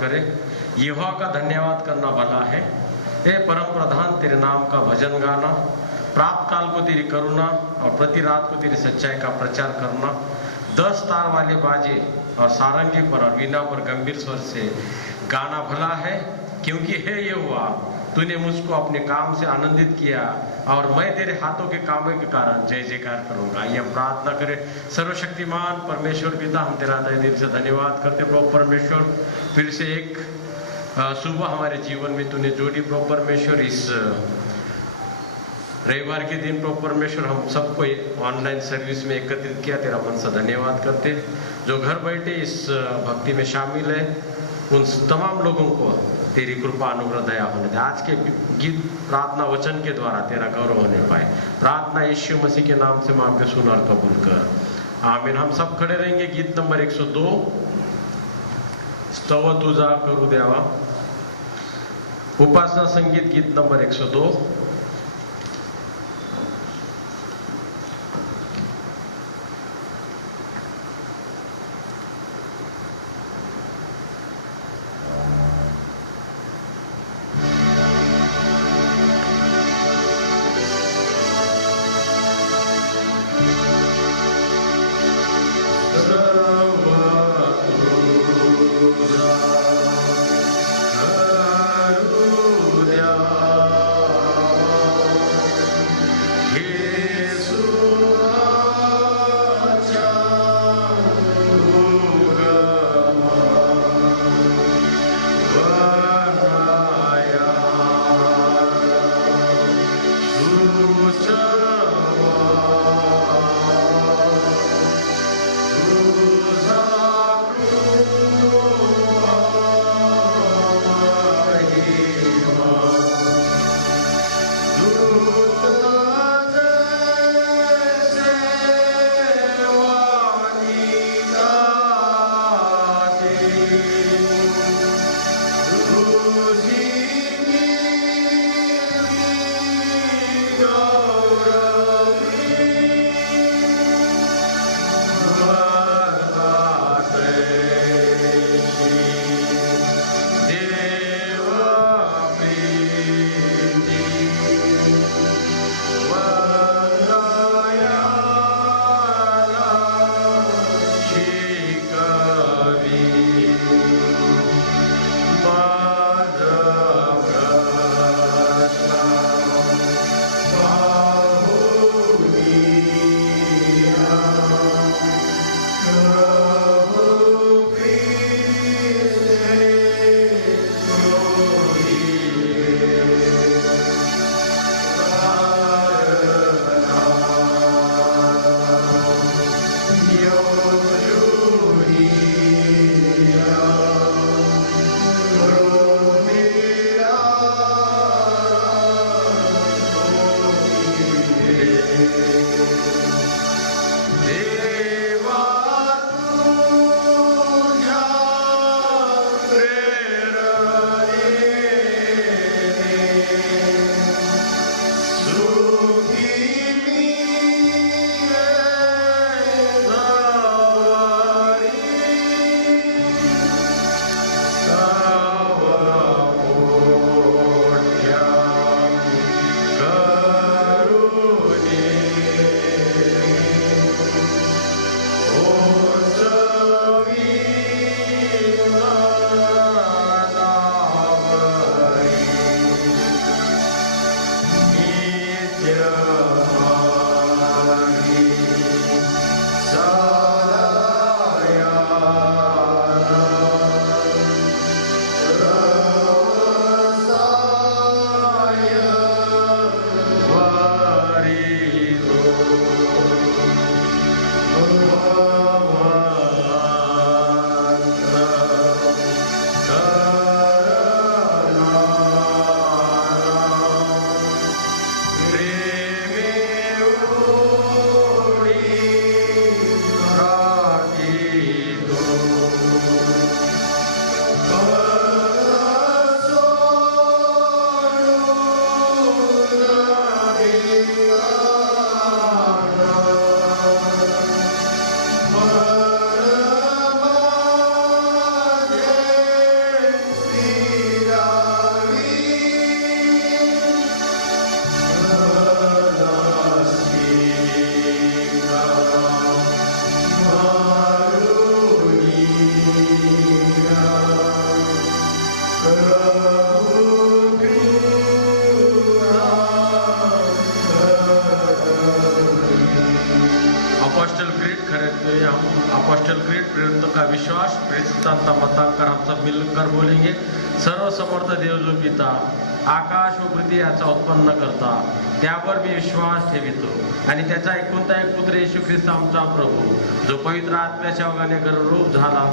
करें। यहोवा का धन्यवाद करना भला है, हे परम प्रधान तेरे नाम का भजन गाना, प्राप्त काल को तेरी करुणा और प्रति रात को तेरी सच्चाई का प्रचार करना, 10 तार वाले बाजे और सारंगी पर और वीणा पर गंभीर स्वर से गाना भला है, क्योंकि हे यहोवा तूने मुझको अपने काम से आनंदित किया और मैं तेरे हाथों के कामों के कारण जय जयकार करूंगा। ये हम प्रार्थना करें। सर्वशक्तिमान परमेश्वर पिता, हम तेरा तहे दिल से धन्यवाद करते प्रभु परमेश्वर, फिर से एक सुबह हमारे जीवन में तूने जोड़ी प्रभु परमेश्वर। इस रविवार के दिन प्रभु परमेश्वर हम सबको ऑनलाइन सर्विस में एकत्रित किया, तेरा मन से धन्यवाद करते। जो घर बैठे इस भक्ति में शामिल है उन तमाम लोगों को तेरी कृपा अनुग्रह दया होने दे। आज के गीत प्रार्थना वचन के द्वारा तेरा गौरव होने पाए, प्रार्थना यीशु मसीह के नाम से मांग के सुन और कबूल कर, आमीन। हम सब खड़े रहेंगे। गीत नंबर 102, स्तव तुझा करू देवा, उपासना संगीत गीत नंबर 102। खरीदते हैं। हम अपोस्टल क्रीड प्रेरितों का विश्वास प्रेरितांचा मतांकर हम सब मिलकर बोलेंगे। सर्वसमर्थ देव जो पिता आकाश व पृथ्वी याचा उत्पन्न करता त्यावर मी विश्वास ठेवितो आणि त्याचा एकुलता एक पुत्र येशू ख्रिस्त आमचा प्रभू जो पवित्र आत्म्याच्या ओघाने गर्भरूप झाला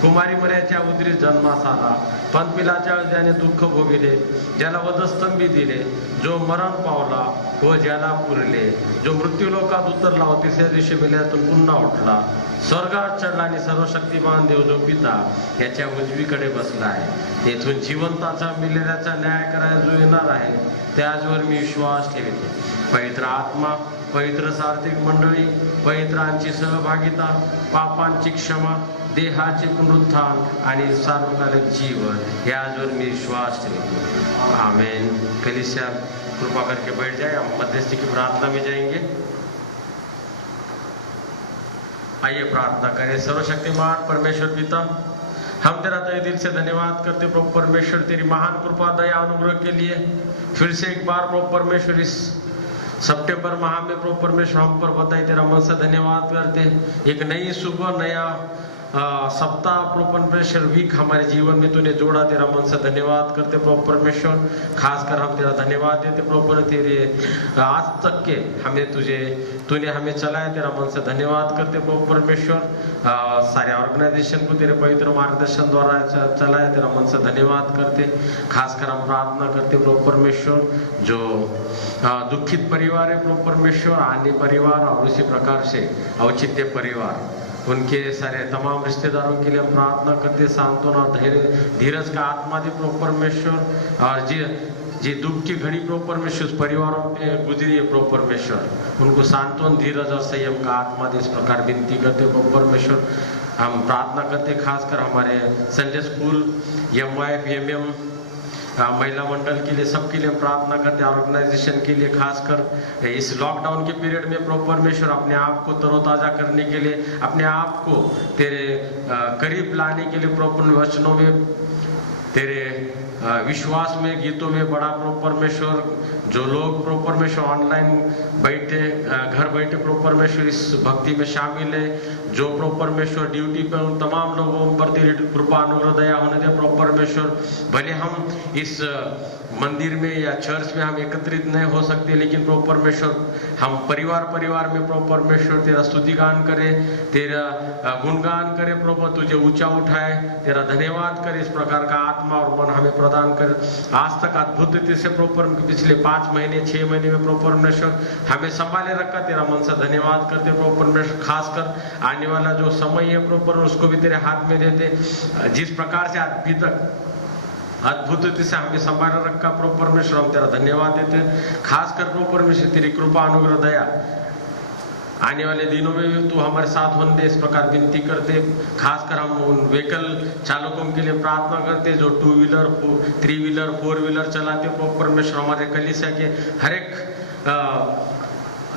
कुमारी मर्याच्या उदरी जन्मास आला पंतपिलाच्या ज्याने दुःख भोगिले ज्याला वधस्तंभी दिले जो मरण पावला व ज्याला पुरले जो मृत्यू लोकात उतरला व तिसऱ्या दिवशी मेल्यातून पुन्हा उठला स्वर्गात चढला आणि सर्वशक्तिमान देव जो पिता याच्या उजवीकडे बसला आहे तेथून जिवंताचा मिलेल्याचा न्याय करायला जो येणार आहे त्याचवर मी विश्वास ठेवतो पवित्र आत्मा पवित्र सार्थिक मंडळी पवित्रांची सहभागिता पापांची क्षमा देहाचे पुनरुत्थान आणि सार्वकालिक जीवन याचवर मी विश्वास ठेवतो आमीन। कलीसिया कृपा करके बैठ जाए। हम मध्यस्थी की प्रार्थना में जाएंगे। आइए प्रार्थना करें। सर्वशक्तिमान परमेश्वर पिता हम तेरा तहे दिल से धन्यवाद करते प्रभु परमेश्वर तेरी महान कृपा दया अनुग्रह के लिए फिर से एक बार प्रभु परमेश्वर इस सितंबर माह में प्रभु परमेश्वर हम पर बताए तेरा मन से धन्यवाद करते एक नई सुबह नया सप्ताह प्रभु परमेश्वर वीक हमारे जीवन में तूने जोड़ा तेरा मन से धन्यवाद करते प्रभु परमेश्वर खासकर हम तेरा धन्यवाद देते प्रभु तेरे आज तक के हमें तूने हमें चलाया तेरा मन से धन्यवाद करते प्रभु परमेश्वर सारे ऑर्गेनाइजेशन को तेरे पवित्र मार्गदर्शन द्वारा चलाया तेरा मन से धन्यवाद करते खासकर हम प्रार्थना करते प्रभु परमेश्वर जो दुखित परिवार है प्रभु परमेश्वर आने परिवार और उसी प्रकार से औचित्य परिवार उनके सारे तमाम रिश्तेदारों के लिए हम प्रार्थना करते सांत्वना और धीरज का आत्मा दे प्रभु परमेश्वर और जी दुख की घड़ी प्रभु परमेश्वर उस परिवारों पे गुजरी है प्रभु परमेश्वर उनको सांत्वन धीरज और संयम का आत्मा दे इस प्रकार विनती करते प्रभु परमेश्वर हम प्रार्थना करते खासकर हमारे संडे स्कूल MYF MM महिला मंडल के लिए सबके लिए प्रार्थना करते हैं ऑर्गेनाइजेशन के लिए खासकर इस लॉकडाउन के पीरियड में प्रभु परमेश्वर अपने आप को तरोताजा करने के लिए अपने आप को तेरे करीब लाने के लिए प्रभु वचनों में तेरे विश्वास में गीतों में बड़ा प्रभु परमेश्वर जो लोग प्रभु परमेश्वर ऑनलाइन बैठे घर बैठे प्रभु परमेश्वर इस भक्ति में शामिल है जो प्रभु परमेश्वर ड्यूटी पे उन तमाम लोगों पर तेरी कृपा अनुग्रह दया होने दे प्रभु परमेश्वर भले हम इस मंदिर में या चर्च में हम एकत्रित नहीं हो सकते लेकिन प्रभु परमेश्वर हम परिवार में प्रभु परमेश्वर तेरा स्तुति गान करें तेरा गुणगान करें प्रभु तुझे ऊंचा उठाए तेरा धन्यवाद करे इस प्रकार का आत्मा और मन हमें प्रदान कर आज तक अद्भुत रीति से प्रभु पिछले 5 महीने 6 महीने में प्रभु परमेश्वर हमें संभाले रखा तेरा मन से धन्यवाद करते प्रभु परमेश्वर खासकर आने वाला जो समय है प्रभु परमेश्वर उसको भी तेरे हाथ में देते जिस प्रकार से अभी तक अद्भुत रीति से हमें संभाल रखा प्रभु परमेश्वर हम तेरा धन्यवाद देते खासकर प्रभु परमेश्वर तेरी कृपा अनुग्रह दया आने वाले दिनों में भी तू हमारे साथ होने दे इस प्रकार विनती करते खासकर हम उन व्हीकल चालकों के लिए प्रार्थना करते जो 2 व्हीलर 3 व्हीलर 4 व्हीलर चलाते प्रभु परमेश्वर हमारे कलीसिया के हर एक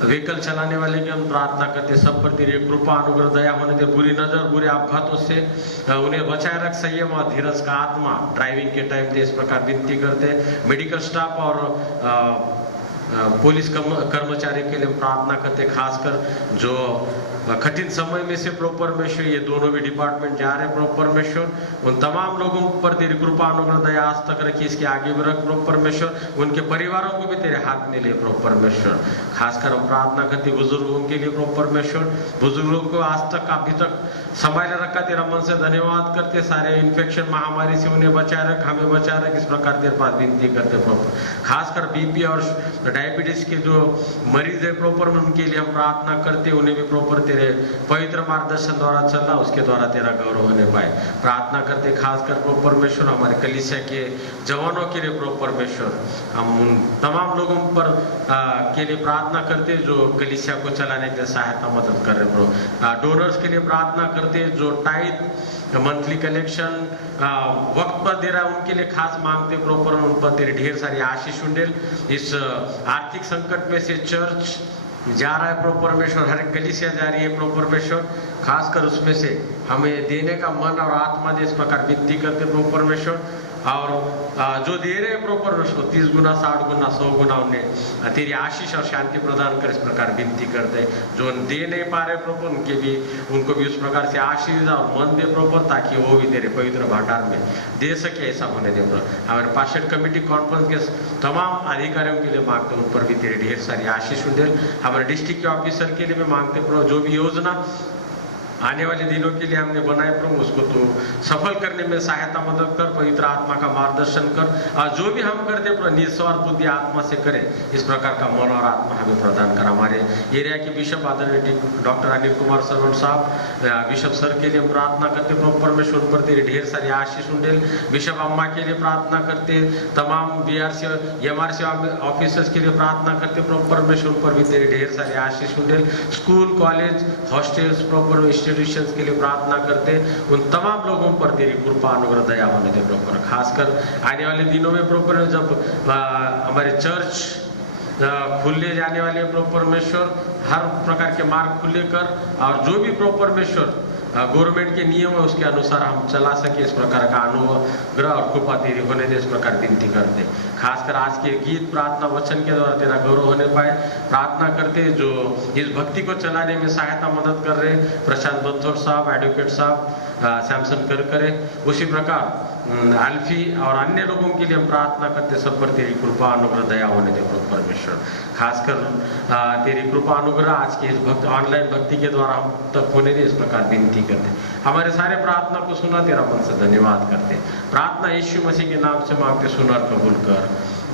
व्हीकल चलाने वाले की हम प्रार्थना करते सब पर तेरी कृपा अनुग्रह दया होने दे बुरी नजर बुरे आपघातों से उन्हें बचाए रख संयम और धीरज का आत्मा ड्राइविंग के टाइम दे इस प्रकार विनती करते मेडिकल स्टाफ और पुलिस कर्मचारी के लिए प्रार्थना करते खासकर जो कठिन समय में से प्रभु परमेश्वर ये दोनों भी डिपार्टमेंट जा रहे हैं प्रभु परमेश्वर उन तमाम लोगों पर तेरी कृपा अनुग्रह दया आज तक रखी इसके आगे भी रख प्रभु परमेश्वर उनके परिवारों को भी तेरे हाथ में ले प्रभु परमेश्वर खासकर हम प्रार्थना करते बुजुर्गों के लिए प्रभु परमेश्वर बुजुर्गों को आज तक अभी तक संभाले रखा तेरा मन से धन्यवाद करते सारे इन्फेक्शन महामारी से उन्हें बचाए रख हमें बचाए रख इस प्रकार तेरे पास विनती करते प्रभु खासकर BP और डायबिटीज के जो मरीज है प्रॉपर उनके लिए हम प्रार्थना करते उन्हें भी प्रॉपर तेरे पवित्र मार्गदर्शन द्वारा चला उसके द्वारा तेरा गौरव होने पाए प्रार्थना करते खासकर प्रभु परमेश्वर हमारे कलीसिया के जवानों के लिए प्रभु परमेश्वर हम उन तमाम लोगों पर के लिए प्रार्थना करते जो कलीसिया को चलाने के लिए सहायता मदद कर रहे प्रभु डोनर्स के लिए प्रार्थना करते जो टाइट मंथली कलेक्शन वक्त पर दे रहा है उनके लिए खास मांगते प्रॉपर उन पर तेरी ढेर सारी आशीष उंडेल इस आर्थिक संकट में से चर्च जा रहा है प्रभु परमेश्वर हर कलीसिया जा रही है प्रभु परमेश्वर खासकर उसमें से हमें देने का मन और आत्मा दे इस प्रकार विनती करते प्रभु परमेश्वर और जो दे रहे प्रॉपर उसको 30 गुना 60 गुना 100 गुना उन्हें तेरी आशीष और शांति प्रदान कर, इस प्रकार विनती करते। जो दे नहीं पा रहे प्रॉपर उनको भी उस प्रकार से आशीष और मन दे प्रॉपर, ताकि वो भी तेरे पवित्र भंडार में दे सके, ऐसा होने दे। हमारे पार्षद कमेटी कॉन्फ्रेंस के तमाम अधिकारियों के लिए मांगते, उन पर भी तेरे ढेर सारी आशीष दे। हमारे डिस्ट्रिक्ट के ऑफिसर के लिए भी मांगते प्रभु, जो भी योजना आने वाले दिनों के लिए हमने बनाए प्रभु, उसको तो सफल करने में सहायता मदद कर, पवित्र आत्मा का मार्गदर्शन कर, और जो भी हम करते प्रभु निस्वार्थ बुद्धि आत्मा से करें, इस प्रकार का मन और आत्मा हमें प्रदान कर। हमारे एरिया के बिशप आदरणीय डॉक्टर अनिल कुमार सरवण साहब, बिशप सर के लिए प्रार्थना करते प्रभु परमेश्वर, पर तेरी ढेर सारी आशीष उंडेल। बिशप अम्मा के लिए प्रार्थना करते, तमाम BRC MRC ऑफिसर्स के लिए प्रार्थना करते प्रभु परमेश्वर, पर भी तेरी ढेर सारी आशीष उंडेल। School college hostels proper institutions के लिए प्रार्थना करते, उन तमाम लोगों पर तेरी कृपा अनुग्रह दया होने दे प्रॉपर। खासकर आने वाले दिनों में प्रॉपर जब हमारे चर्च खुले जाने वाले प्रभु परमेश्वर, हर प्रकार के मार्ग खुले कर, और जो भी प्रभु परमेश्वर गवर्नमेंट के नियम है उसके अनुसार हम चला सके, इस प्रकार का अनुग्रह और कृपा तेरी होने दे, इस प्रकार विनती करते। खासकर आज के गीत प्रार्थना वचन के द्वारा तेरा गौरव होने पाए प्रार्थना करते। जो इस भक्ति को चलाने में सहायता मदद कर रहे प्रशांत बंसोड़ साहब, एडवोकेट साहब, सैमसन कर करे, उसी प्रकार अल्फी और अन्य लोगों के लिए हम प्रार्थना करते, सब पर तेरी कृपा अनुग्रह दया होने दे प्रभु परमेश्वर। खासकर तेरी कृपा अनुग्रह आज के इस ऑनलाइन भक्ति के द्वारा हम तक होने दे, इस प्रकार विनती करते। हमारे सारे प्रार्थना को सुना, तेरा मन से धन्यवाद करते। प्रार्थना यीशु मसीह के नाम से मांगते, सुन और कबूल कर,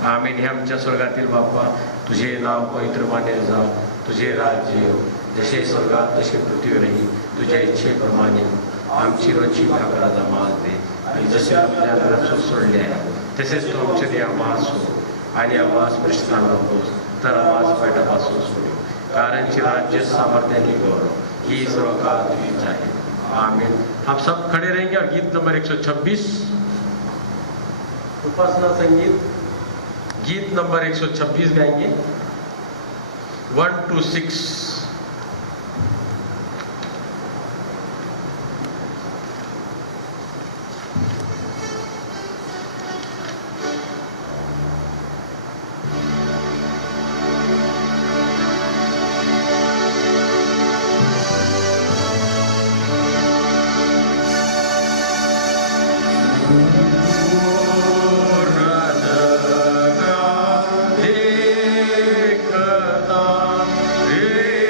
आमीन। हे आमच्या स्वर्गातील बाप्पा, तुझे नाम पवित्र मानले जाओ, तुझे राज्य येवो, जसे स्वर्गात तसे पृथ्वीवरही तुझ्या इच्छेप्रमाणे आमची रोजची भाकर आज आम्हाला दे, आणि जसे आपल्या घरात सोडले आहे तसेच तू आमच्या दे आम्हाला सोड, आणि आम्हाला स्पृष्ट नकोस तर आम्हाला वाईटापासून सोड, कारण की राज्य सामर्थ्य आणि गौरव ही सर्व काळ तुझीच आहे, आमीन। आप सब खड़े रहेंगे और गीत नंबर 126 उपासना संगीत, गीत नंबर 126 गाएंगे, 1 to 6। देखता रे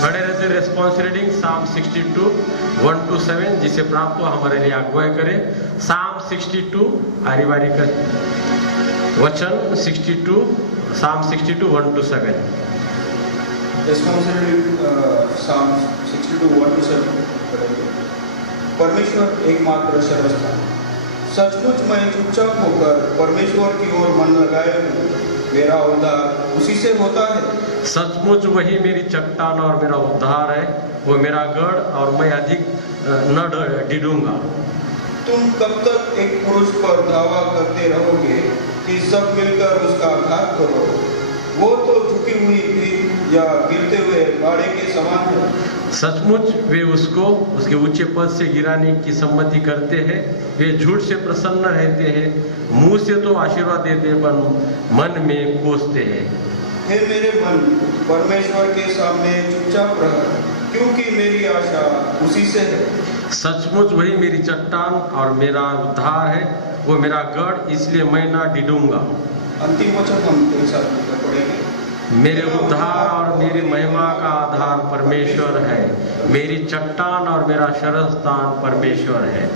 खड़े रहते रेस्पॉन्स रीडिंग साम 62 1-7 जिसे प्राप्त हुआ हमारे लिए अगुवाई करे। साम 62 आरिवारी का वचन 62 साम 62 1-7। रेस्पॉन्स रीडिंग साम 62 1-7। परमेश्वर एकमात्र सर्वस्थान। सचमुच मैं चुपचाप होकर परमेश्वर की ओर मन लगाए हूँ, मेरा उद्धार उसी से होता है। सचमुच वही मेरी चट्टान और मेरा उद्धार है, वो मेरा गढ़ और मैं अधिक न डिडूंगा। तुम कब तक एक पुरुष पर दावा करते रहोगे कि सब मिलकर उसका घात करो? वो तो झुकी हुई पीठ या गिरते हुए बाड़े के समान है। सचमुच वे उसको उसके ऊंचे पद से गिराने की सम्मति करते हैं, वे झूठ से प्रसन्न रहते हैं, मुंह से तो आशीर्वाद देते हैं पर मन में कोसते हैं। हे मेरे मन, परमेश्वर के सामने चुपचाप रह, क्योंकि मेरी आशा उसी से है। सचमुच वही मेरी चट्टान और मेरा उद्धार है, वो मेरा गढ़, इसलिए मैं ना डिडूंगा। अंतिम वचन हम एक साथ मिलकर पढ़ेंगे। मेरे उद्धार और मेरी महिमा का आधार परमेश्वर है, मेरी चट्टान और मेरा शरणस्थान परमेश्वर है।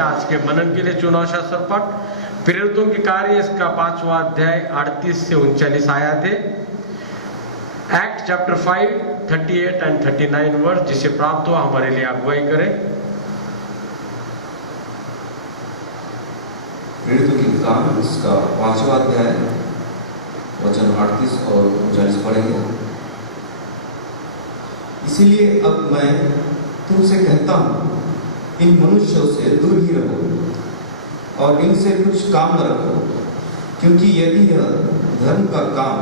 आज के मनन के लिए चुनाव शास्त्र पाठ प्रेरितों के कार्य इसका 5वां अध्याय 38 से 39 आयत है। एक्ट चैप्टर 5 38 एंड 39 वर्ष जिसे प्राप्त हुआ हमारे लिए अगुवाई करे। प्रेरितों के काम इसका 5वां अध्याय वचन 38 और 39 पढ़ेंगे। इसीलिए अब मैं तुमसे कहता हूँ, इन मनुष्यों से दूर ही रहो और इनसे कुछ काम न रखो, क्योंकि यदि यह धर्म का काम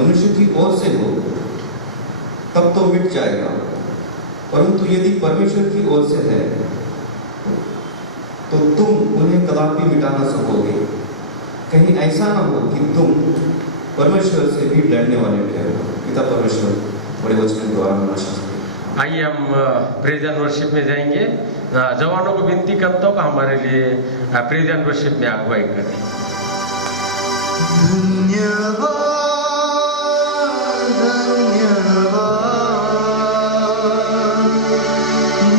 मनुष्य की ओर से हो तब तो मिट जाएगा, परंतु यदि परमेश्वर की ओर से है तो तुम उन्हें कदापि मिटा न सकोगे। कहीं ऐसा न हो कि तुम परमेश्वर से भी डरने वाले ठहरो। पिता परमेश्वर बड़े वचन के द्वारा आशीष। आइए हम प्रेज एंड वर्शिप में जाएंगे। जवानों को विनती करता हूँ कि हमारे लिए प्रेज एंड वर्शिप में अगुवाई करें। धन्यवाद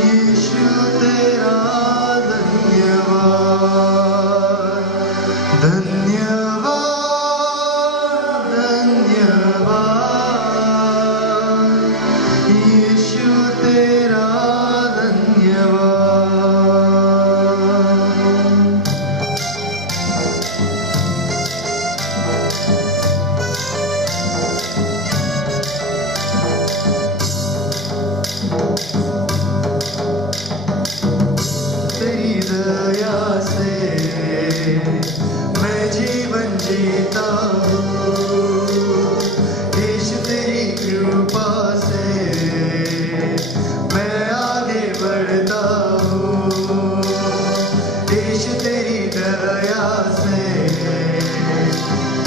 यीशु तेरा धन्यवाद, धन्यवाद यीशु तेरा धन्यवाद। तेरी दया से मैं जीवन जीता हूँ, यीशु तेरी कृपा से मैं आगे बढ़ता हूँ, यीशु तेरी दया से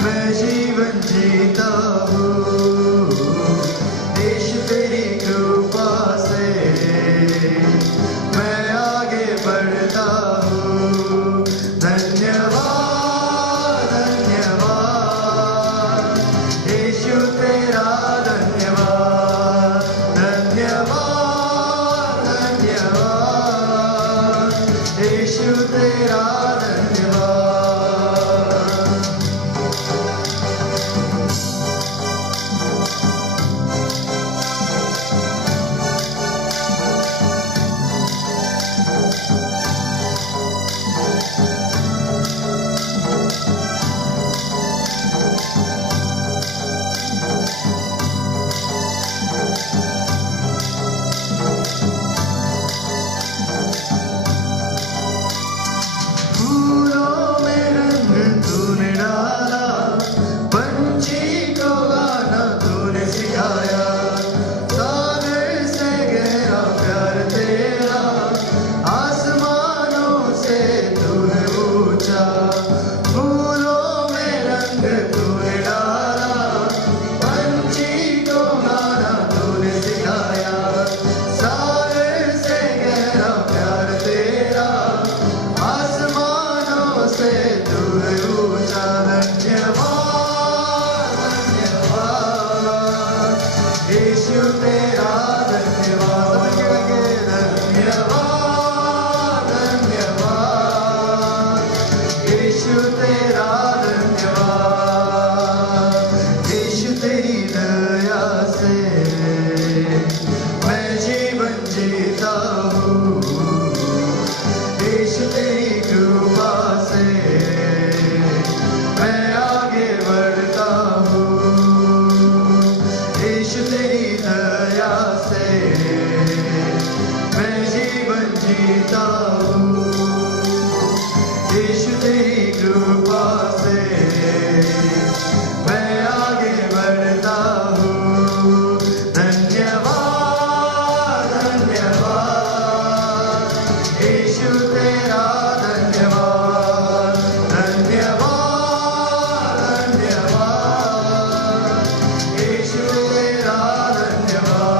मैं जीवन जीता हूँ, यीशु तेरी कृपा से मैं आगे बढ़ता हूँ। धन्यवाद धन्यवाद यीशु तेरा धन्यवाद, धन्यवाद धन्यवाद यीशु तेरा धन्यवाद। यीशु तेरा धन्यवाद, धन्यवाद, धन्यवाद, यीशु तेरा धन्यवाद। यीशु तेरी दया से मैं जीवन जीता हूँ, यीशु तेरी कृपा से मैं आगे बढ़ता हूँ, यीशु तेरी दया से मैं जीवन जीता हूँ, यीशु तेरी कृपा से मैं आगे बढ़ता हूँ। धन्यवाद, धन्यवाद, यीशु तेरा धन्यवाद, धन्यवाद, धन्यवाद, यीशु तेरा धन्यवाद।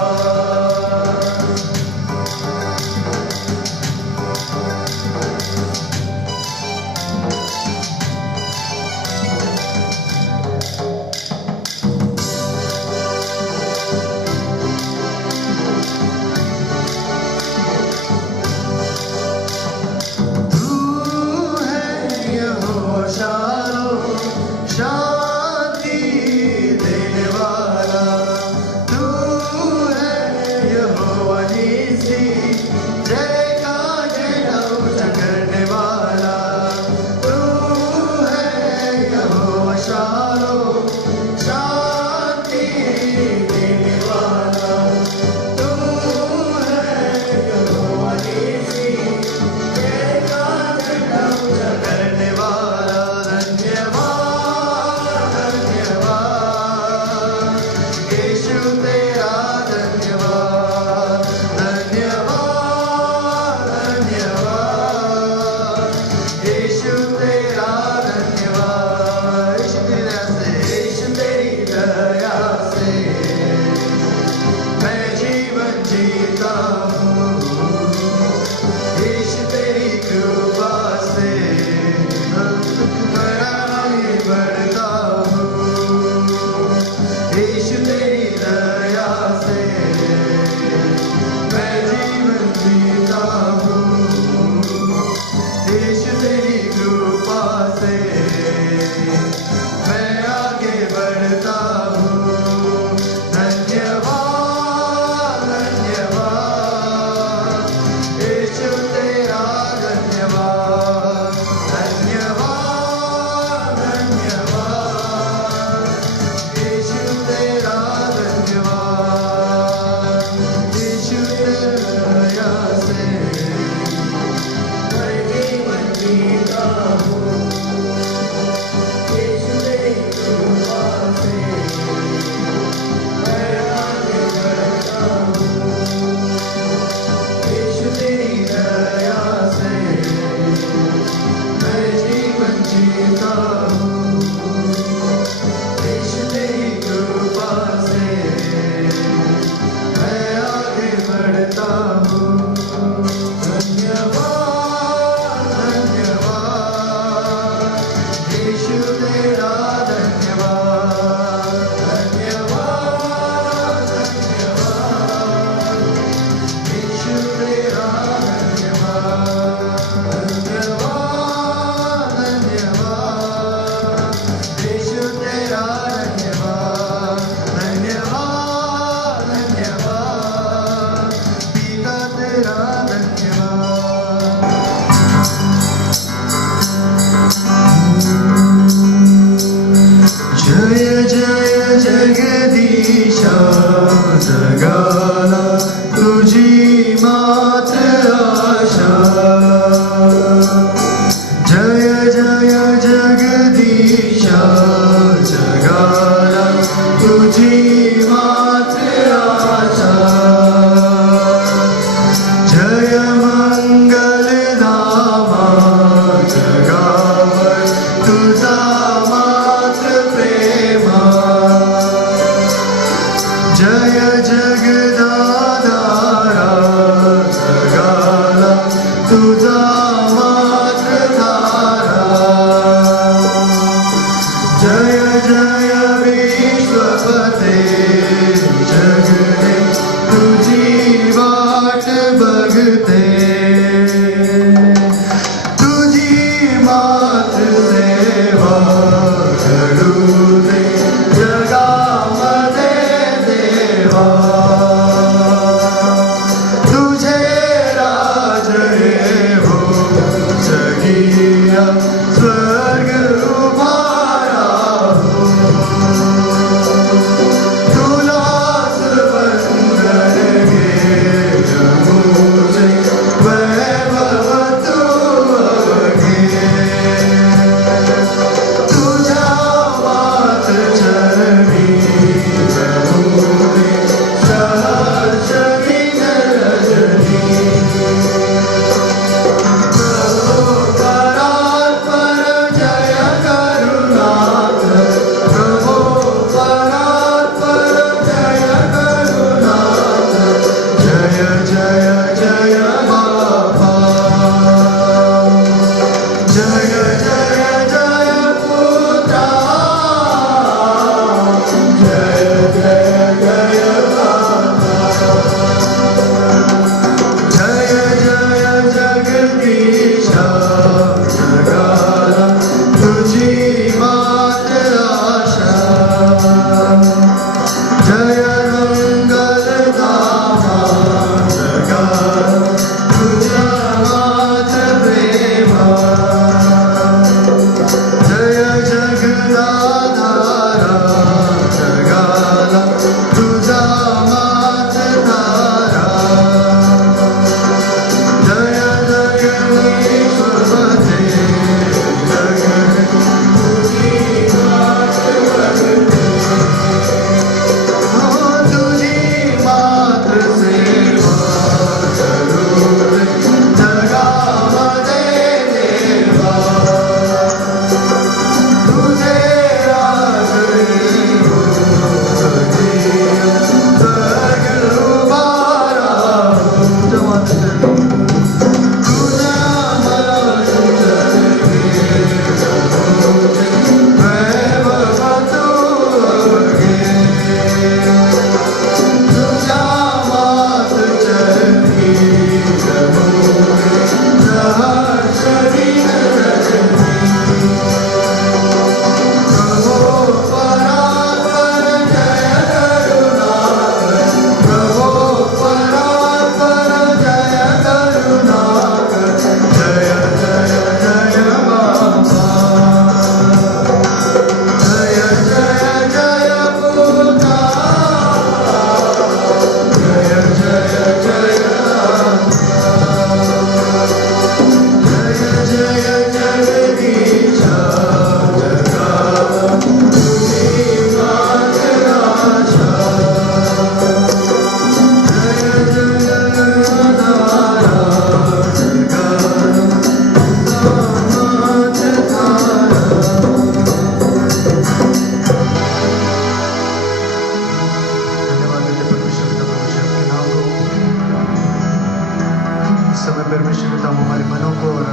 परमेश्वर पिता हम हमारे मनों को और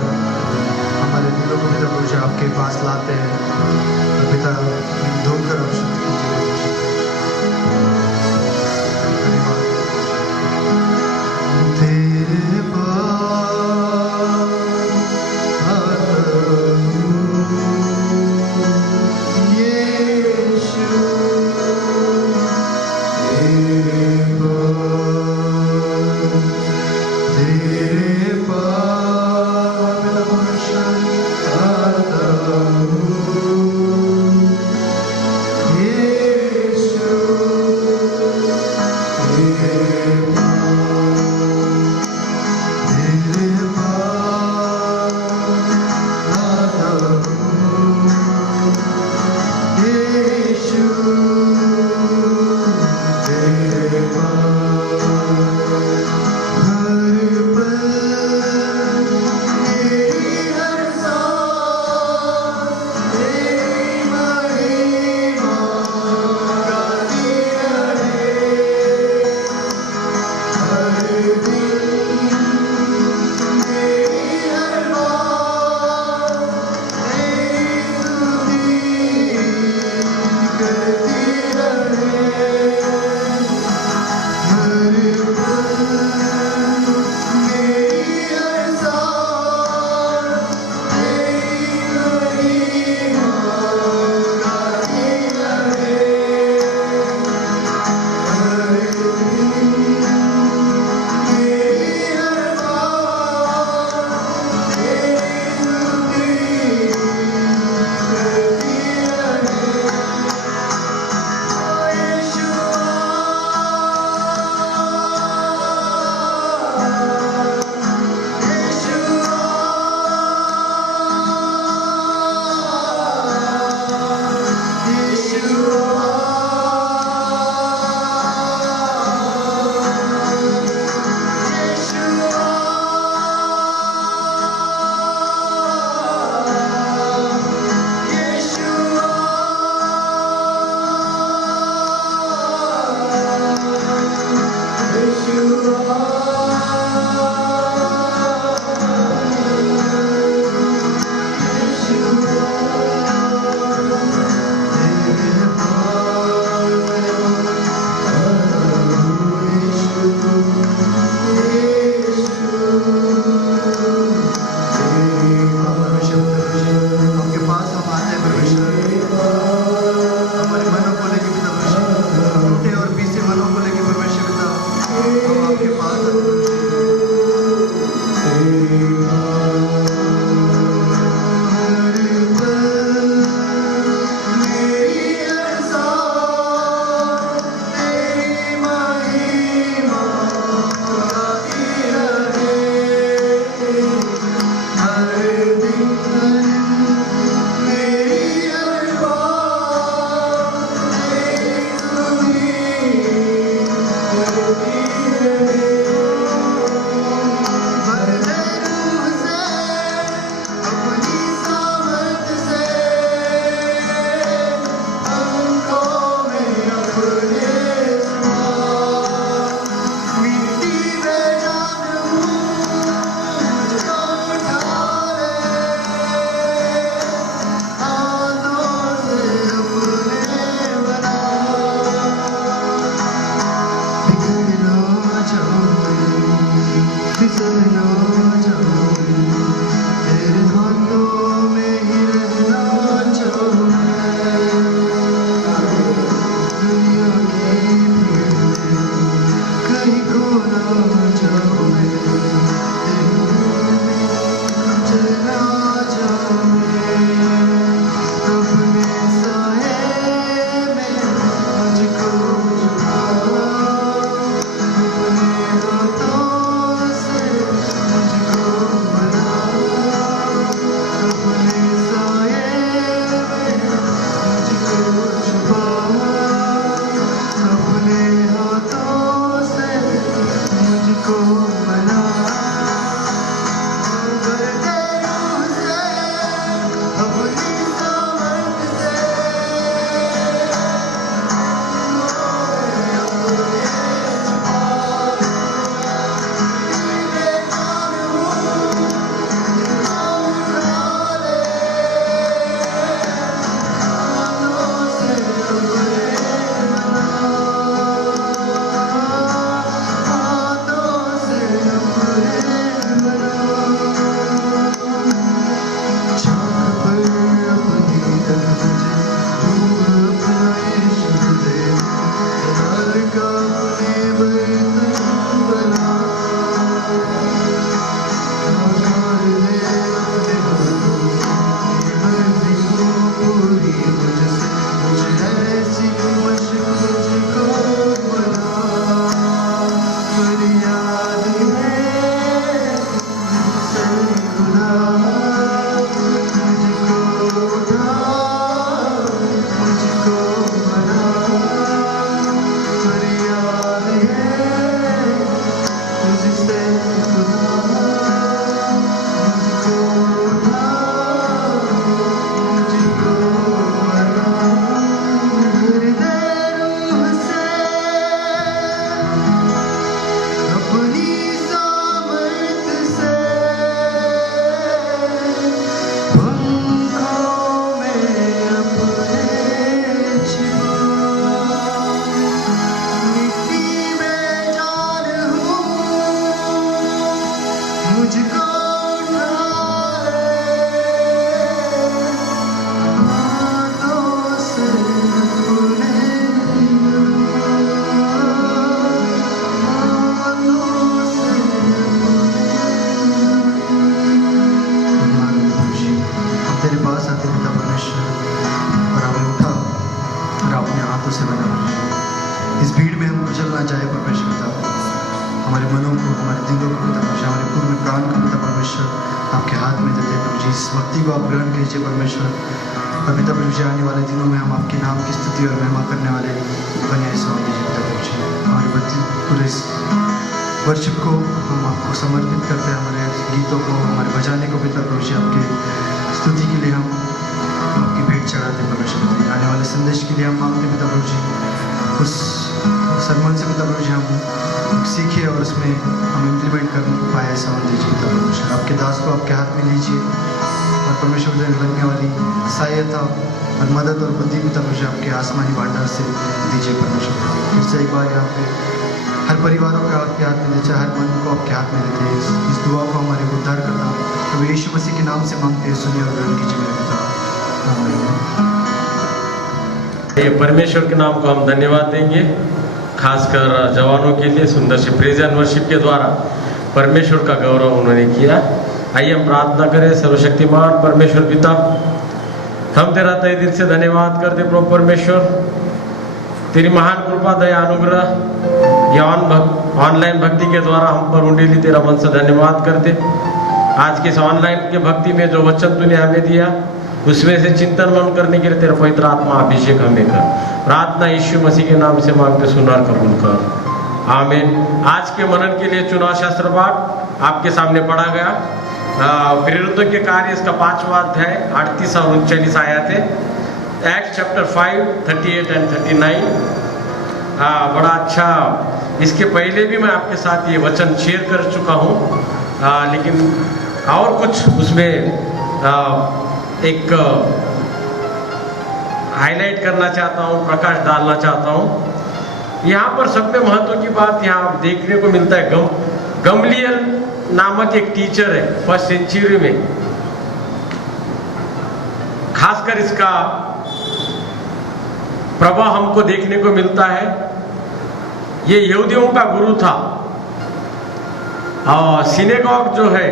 हमारे दिलों को पिता प्रभु आपके पास लाते हैं और पिता धोकर आप शुद्ध कीजिए। धन्यवाद। तेरे पास आता हूँ यीशु, तेरे पास आता हूँ यीशु, तेरे हमारे मनों को, हमारे दिलों को पिता परमेश्वर, हमारे पूर्ण प्राण को पिता परमेश्वर आपके हाथ में देते हैं प्रभु जी। इस भक्ति को आप ग्रहण कीजिए परमेश्वर। और पिता परमेश्वर आने वाले दिनों में हम आपके नाम की स्तुति और महिमा करने वाले बने ऐसा होंगे पिता परमेश्वर। हमारे बच्चे पूरे वर्शिप को हम आपको समर्पित करते हैं, हमारे गीतों को, हमारे बजाने को पिता परमेश्वर आपके स्तुति के लिए हम आपकी भेंट चढ़ाते हैं परमेश्वर। आने वाले संदेश के लिए हम मांगते हैं पिता परमेश्वर, उस सरमन से पिता परमेश्वर हम सीखे और उसमें हम इम्प्लीमेंट कर पाए ऐसा होने दीजिए पिता परमेश्वर। आपके दास को आपके हाथ में लीजिए और परमेश्वर लगने वाली सहायता और मदद और बुद्धि पिता परमेश्वर आपके आसमानी भंडार से दीजिए परमेश्वर। फिर से एक बार यहाँ पे हर परिवारों को आपके हाथ में दीजिए, हर मन को आपके हाथ में देते हैं। इस दुआ को हमारे उद्धार करता तो यीशु मसीह के नाम से मांगते हैं, सुनिए और ग्रहण कीजिए मेरे पिता। आमीन। ये परमेश्वर के नाम को हम धन्यवाद देंगे, खासकर जवानों के लिए सुंदर से प्रेज एंड वर्शिप के द्वारा परमेश्वर का गौरव उन्होंने किया। आइए हम प्रार्थना करें। सर्वशक्तिमान परमेश्वर पिता, हम तेरा तहे दिल से धन्यवाद करते प्रभु परमेश्वर, तेरी महान कृपा दया अनुग्रह या ऑनलाइन भक्ति के द्वारा हम पर उंडेली तेरा मन से धन्यवाद करते। आज के इस ऑनलाइन के भक्ति में जो वचन तूने हमें दिया उसमें से चिंतन मन करने के लिए तेरा पवित्र आत्मा अभिषेक हमें कर। प्रार्थना यीशु मसीह के नाम से मांगते, सुना और कबूल कर। आमीन। आज के मनन के लिए चुनाव शास्त्र पाठ आपके सामने पढ़ा गया। प्रेरितों के कार्य इसका 5वां अध्याय 38 और 39 आयत है। Act chapter 5 38 and 39। बड़ा अच्छा। इसके पहले भी मैं आपके साथ ये वचन शेयर कर चुका हूँ, लेकिन और कुछ उसमें एक हाईलाइट करना चाहता हूँ, प्रकाश डालना चाहता हूँ। यहाँ पर सब में महत्व की बात यहाँ देखने को मिलता है। गमलियल नामक एक टीचर है 1st सेंचुरी में, खासकर इसका प्रभाव हमको देखने को मिलता है। ये यहूदियों का गुरु था और सिनेगॉग जो है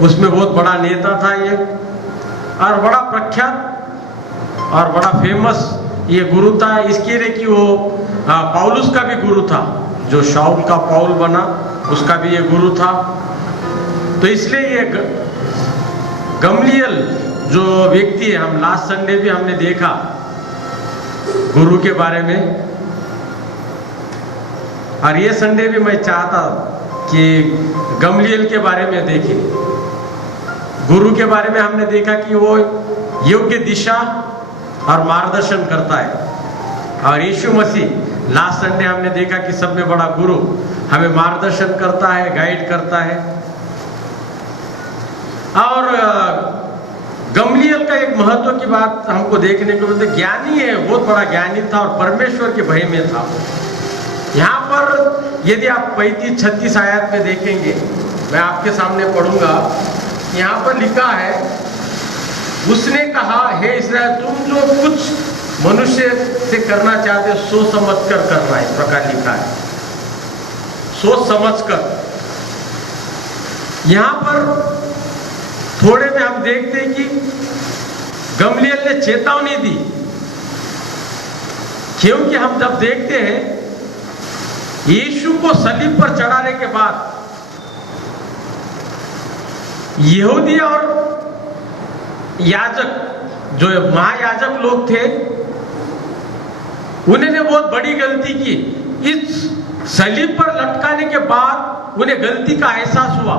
उसमें बहुत बड़ा नेता था ये, और बड़ा प्रख्यात और बड़ा फेमस ये गुरु था। इसके लिए कि वो पौलुस का भी गुरु था, जो शाऊल का पौल बना उसका भी ये गुरु था। तो इसलिए ये गमलियल जो व्यक्ति है, हम लास्ट संडे भी हमने देखा गुरु के बारे में, और ये संडे भी मैं चाहता कि गमलियल के बारे में देखें। गुरु के बारे में हमने देखा कि वो योग्य दिशा और मार्गदर्शन करता है, और यीशु मसीह लास्ट संडे हमने देखा कि सब में बड़ा गुरु हमें मार्गदर्शन करता है, गाइड करता है। और गमलियल का एक महत्व की बात हमको देखने को मिलती है। ज्ञानी है, बहुत बड़ा ज्ञानी था और परमेश्वर के भय में था। यहाँ पर यदि आप 35-36 आयत में देखेंगे, मैं आपके सामने पढ़ूंगा। यहाँ पर लिखा है, उसने कहा, हे इस्राएल, तुम जो कुछ मनुष्य से करना चाहते हो सोच समझ कर करना। इस प्रकार लिखा है, सोच समझ कर। यहाँ पर थोड़े में हम देखते हैं कि गमलियल ने चेतावनी दी, क्योंकि हम जब देखते हैं यीशु को सलीब पर चढ़ाने के बाद यहूदी और याजक, जो महायाजक लोग थे, उन्होंने बहुत बड़ी गलती की। इस सलीब पर लटकाने के बाद उन्हें गलती का एहसास हुआ।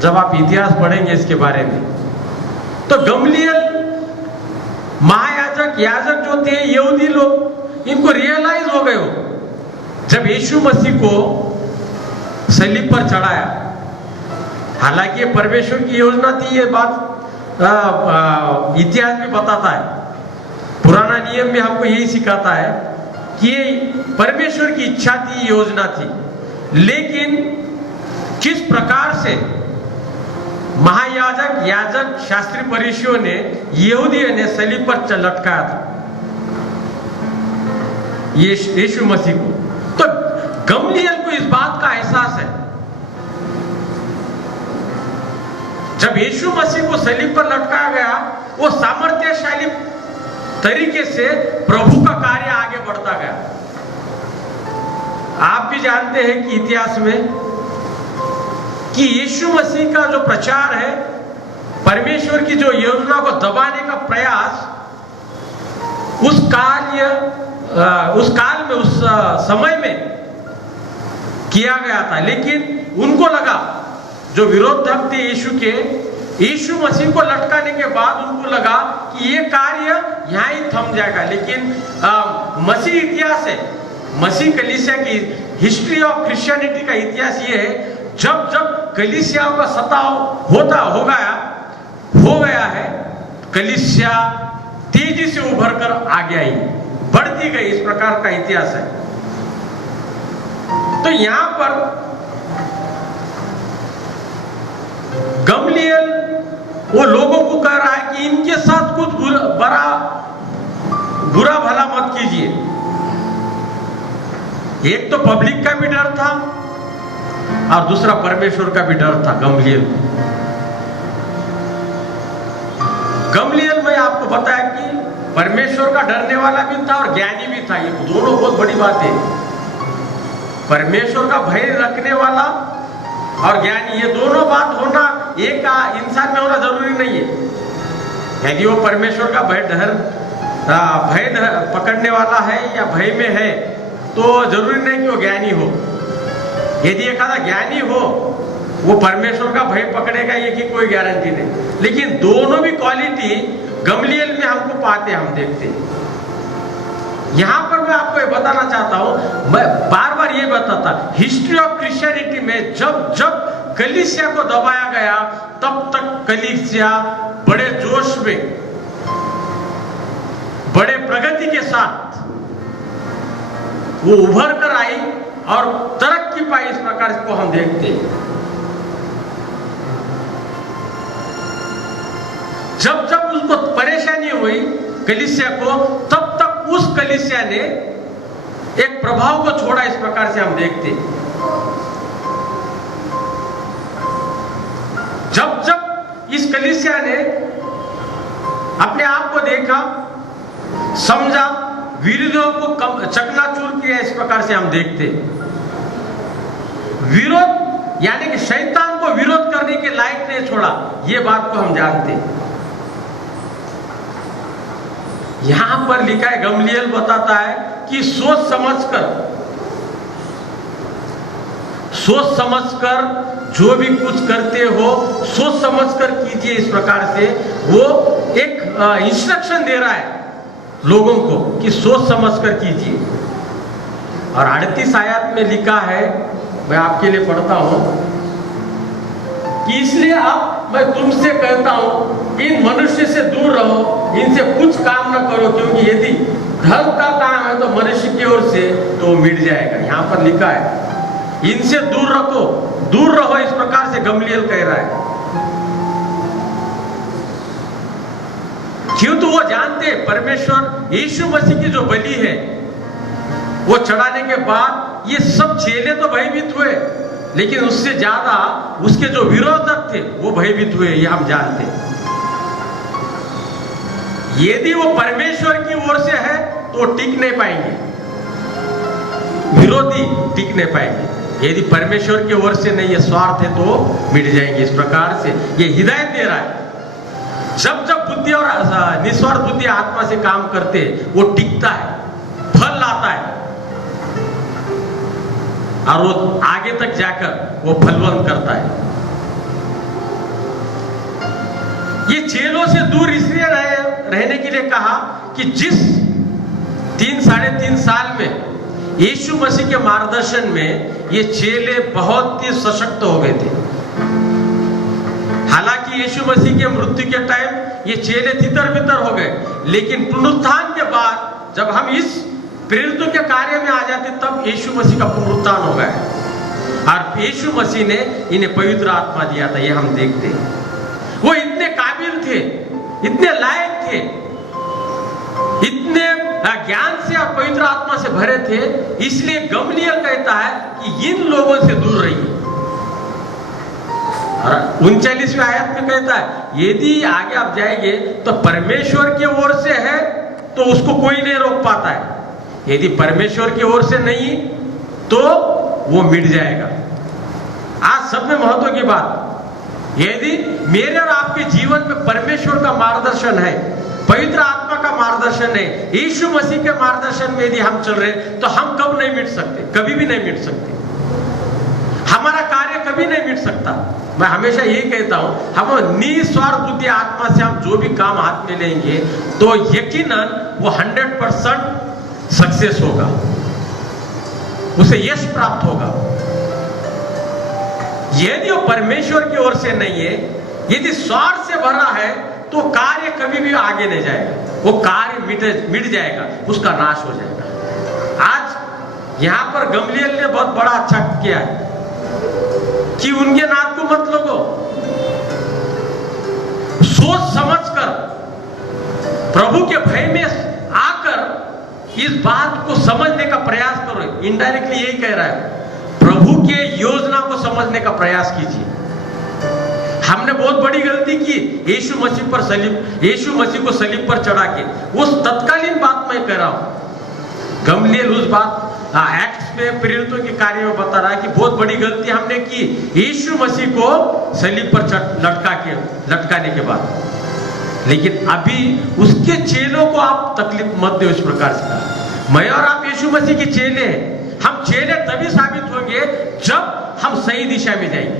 जब आप इतिहास पढ़ेंगे इसके बारे में, तो गमलियल, महायाजक, याजक जो थे, यहूदी लोग, इनको रियलाइज हो गए हो जब यीशु मसीह को सलीब पर चढ़ाया। हालांकि ये परमेश्वर की योजना थी, ये बात इतिहास भी बताता है। पुराना नियम भी हमको यही सिखाता है कि ये परमेश्वर की इच्छा थी, योजना थी। लेकिन किस प्रकार से महायाजक, याजक, शास्त्री, फरीसियों ने, यहूदियों ने सलीब पर लटकाया था यीशु मसीह को। तो गमलियल को इस बात का एहसास है। जब यीशु मसीह को सलीब पर लटकाया गया, वो सामर्थ्यशाली तरीके से प्रभु का कार्य आगे बढ़ता गया। भी जानते हैं कि इतिहास में कि यीशु मसीह का जो प्रचार है, परमेश्वर की जो योजना को दबाने का प्रयास उस काल में, उस समय में किया गया था। लेकिन उनको लगा, जो विरोधक थे यीशु के, यीशु मसीह को लटकाने के बाद उनको लगा कि ये कार्य यहाँ ही थम जाएगा। लेकिन मसीह इतिहास है, मसीह कलीसिया की हिस्ट्री ऑफ क्रिश्चियनिटी का इतिहास ये है, जब जब कलीसियाओं का सताव हो गया है, कलीसिया तेजी से उभर कर आगे आई, बढ़ती गई, इस प्रकार का इतिहास है। तो यहां पर गमलीएल वो लोगों को कह रहा है कि इनके साथ कुछ बुरा भला मत कीजिए। एक तो पब्लिक का भी डर था और दूसरा परमेश्वर का भी डर था गमलीएल। गमलीएल में आपको बताया कि परमेश्वर का डरने वाला भी था और ज्ञानी भी था। ये दोनों बहुत बड़ी बात है। परमेश्वर का भय रखने वाला और ज्ञानी, ये दोनों बात होना एक इंसान में होना जरूरी नहीं है। यदि वो परमेश्वर का भय पकड़ने वाला है या भय में है तो जरूरी नहीं कि वो ज्ञानी हो। यदि एक आधा ज्ञानी हो, वो परमेश्वर का भय पकड़ेगा, ये की कोई गारंटी नहीं। लेकिन दोनों भी क्वालिटी गमलीएल में हमको पाते, हम देखते हैं। यहां पर मैं आपको ये बताना चाहता हूं, मैं बार बार ये बताता, हिस्ट्री ऑफ क्रिश्चियनिटी में जब जब कलीसिया को दबाया गया, तब तक कलीसिया बड़े जोश में, बड़े प्रगति के साथ वो उभर कर आई और तरक्की पाई। इस प्रकार को हम देखते हैं। जब जब उसको परेशानी हुई कलीसिया को, तब तक उस कलीसिया ने एक प्रभाव को छोड़ा। इस प्रकार से हम देखते हैं। जब जब इस कलीसिया ने अपने आप को देखा, समझा, विरोधियों को चकनाचूर किया, इस प्रकार से हम देखते हैं। विरोध यानी कि शैतान को विरोध करने के लायक नहीं छोड़ा, ये बात को हम जानते हैं। यहां पर लिखा है, गमलीएल बताता है कि सोच समझकर जो भी कुछ करते हो, सोच समझकर कीजिए। इस प्रकार से वो एक इंस्ट्रक्शन दे रहा है लोगों को कि सोच समझकर कीजिए। और 38 आयत में लिखा है, मैं आपके लिए पढ़ता हूं कि इसलिए अब मैं तुमसे कहता हूं, इन मनुष्य से दूर रहो, इनसे कुछ काम न करो, क्योंकि यदि धर्म का काम है तो मनुष्य की ओर से तो मिट जाएगा। यहां पर लिखा है इनसे दूर रखो, दूर रहो। इस प्रकार से गमलीएल कह रहा है। क्यों? तो वो जानते परमेश्वर यीशु मसीह की जो बलि है वो चढ़ाने के बाद ये सब चेले तो भयभीत हुए, लेकिन उससे ज्यादा उसके जो विरोधक थे वो भयभीत हुए, ये हम जानते हैं। यदि वो परमेश्वर की ओर से है तो टिक नहीं पाएंगे, विरोधी टिक नहीं पाएंगे। यदि परमेश्वर की ओर से नहीं, ये स्वार्थ है, तो मिट जाएंगे। इस प्रकार से ये हिदायत दे रहा है। जब जब बुद्धि और निस्वार्थ बुद्धि आत्मा से काम करते, वो टिकता है, फल लाता है और वो आगे तक जाकर वो फलवंत करता है। ये चेलों से दूर इसलिए रहने के लिए कहा कि जिस 3-3.5 साल में यीशु मसीह के मार्गदर्शन में ये चेले बहुत ही सशक्त हो गए थे। हालांकि यीशु मसीह के मृत्यु के टाइम ये चेले तितर-बितर हो गए, लेकिन पुनरुत्थान के बाद जब हम इस प्रेरितों के कार्य में आ जाते, तब यीशु मसीह का पुनरुत्थान हो गया और यीशु मसीह ने इन्हें पवित्र आत्मा दिया था। ये हम देखते हैं। वो इतने काबिल थे, इतने लायक थे, इतने ज्ञान से और पवित्र आत्मा से भरे थे। इसलिए गमलीएल कहता है कि इन लोगों से दूर रहिए। 39वें आयत में कहता है, यदि आगे आप जाएंगे तो परमेश्वर की ओर से है तो उसको कोई नहीं रोक पाता है। यदि परमेश्वर की ओर से नहीं तो वो मिट जाएगा। आज सब में महत्व की बात, यदि मेरे और आपके जीवन में परमेश्वर का मार्गदर्शन है, पवित्र आत्मा का मार्गदर्शन है, यीशु मसीह के मार्गदर्शन में यदि हम चल रहे तो हम कब नहीं मिट सकते, कभी भी नहीं मिट सकते। हमारा कार्य कभी नहीं मिट सकता। मैं हमेशा यही कहता हूं, हम निस्वार्थ बुद्धि आत्मा से हम जो भी काम हाथ में लेंगे तो यकीनन वो 100% सक्सेस होगा, उसे यश प्राप्त होगा। यदि वो परमेश्वर की ओर से नहीं है, यदि स्वार्थ से भरा है, तो कार्य कभी भी आगे नहीं जाएगा, वो कार्य मिट जाएगा, उसका नाश हो जाएगा। आज यहां पर गमलीएल ने बहुत बड़ा अच्छा किया है कि उनके नाम को मत लोगो, सोच समझकर प्रभु के भय में आकर इस बात को समझने का प्रयास करो। इनडायरेक्टली यही कह रहा है, प्रभु के योजना को समझने का प्रयास कीजिए। हमने बहुत बड़ी गलती की, यीशु मसीह को सलीब पर चढ़ा के, उस तत्कालीन बात मैं कह रहा हूं। गमलीएल उस बात एक्ट्स में प्रेरितों के कार्य में बता रहा है कि बहुत बड़ी गलती हमने की, यीशु मसीह को सलीब पर लटकाने के बाद। लेकिन अभी उसके चेलों को आप तकलीफ मत दो इस प्रकार से। मैं और आप यीशु मसीह के चेले हैं। हम चेले तभी साबित होंगे जब हम सही दिशा में जाएंगे,